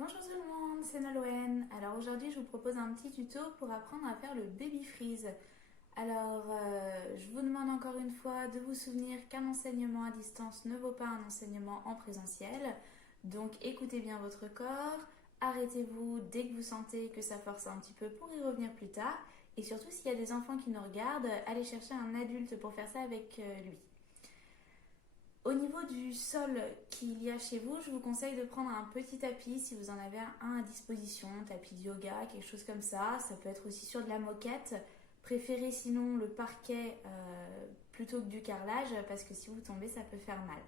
Bonjour tout le monde, c'est Nolwenn. Alors aujourd'hui je vous propose un petit tuto pour apprendre à faire le baby freeze. Alors je vous demande encore une fois de vous souvenir qu'un enseignement à distance ne vaut pas un enseignement en présentiel. Donc écoutez bien votre corps, arrêtez-vous dès que vous sentez que ça force un petit peu pour y revenir plus tard. Et surtout s'il y a des enfants qui nous regardent, allez chercher un adulte pour faire ça avec lui. Au niveau du sol qu'il y a chez vous, je vous conseille de prendre un petit tapis si vous en avez un à disposition, tapis de yoga, quelque chose comme ça. Ça peut être aussi sur de la moquette. Préférez sinon le parquet plutôt que du carrelage parce que si vous tombez, ça peut faire mal.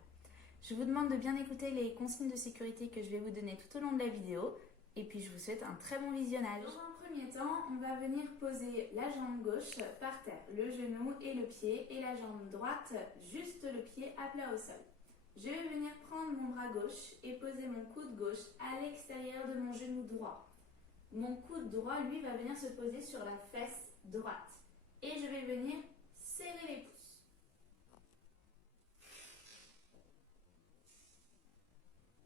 Je vous demande de bien écouter les consignes de sécurité que je vais vous donner tout au long de la vidéo et puis je vous souhaite un très bon visionnage. Dans un premier temps, on va venir poser la jambe gauche par terre, le genou et le pied, et la jambe droite, juste le pied à plat au sol. Je vais venir prendre mon bras gauche et poser mon coude gauche à l'extérieur de mon genou droit. Mon coude droit, lui, va venir se poser sur la fesse droite. Et je vais venir serrer les pouces.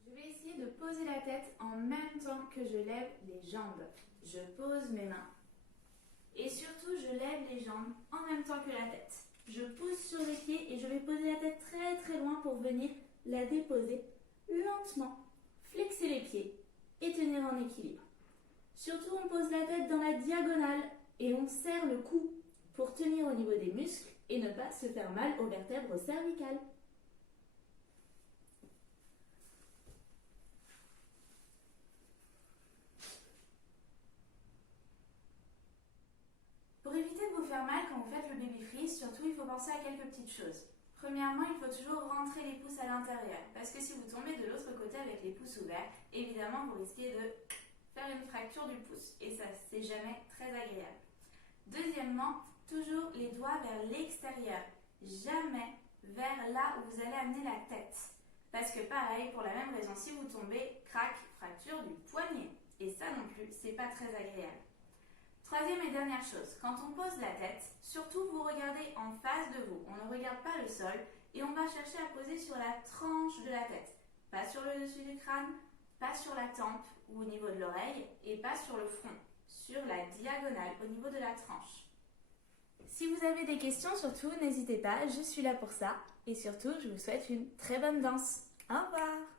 Je vais essayer de poser la tête en même temps que je lève les jambes. Je pose mes mains. Et surtout, je lève les jambes en même temps que la tête. Je pousse sur les pieds et je vais poser la tête très très loin pour venir la déposer lentement. Flexer les pieds et tenir en équilibre. Surtout, on pose la tête dans la diagonale et on serre le cou pour tenir au niveau des muscles et ne pas se faire mal aux vertèbres cervicales. Pour éviter de vous faire mal quand vous faites le baby freeze, surtout il faut penser à quelques petites choses. Premièrement, il faut toujours rentrer les pouces à l'intérieur parce que si vous tombez de l'autre côté avec les pouces ouverts, évidemment vous risquez de faire une fracture du pouce et ça c'est jamais très agréable. Deuxièmement, toujours les doigts vers l'extérieur, jamais vers là où vous allez amener la tête. Parce que pareil, pour la même raison, si vous tombez, crac, fracture du poignet. Et ça non plus, c'est pas très agréable. Troisième et dernière chose, quand on pose la tête, surtout vous regardez en face de vous. On ne regarde pas le sol et on va chercher à poser sur la tranche de la tête. Pas sur le dessus du crâne, pas sur la tempe ou au niveau de l'oreille et pas sur le front. Sur la diagonale, au niveau de la tranche. Si vous avez des questions, surtout, n'hésitez pas, je suis là pour ça. Et surtout, je vous souhaite une très bonne danse. Au revoir!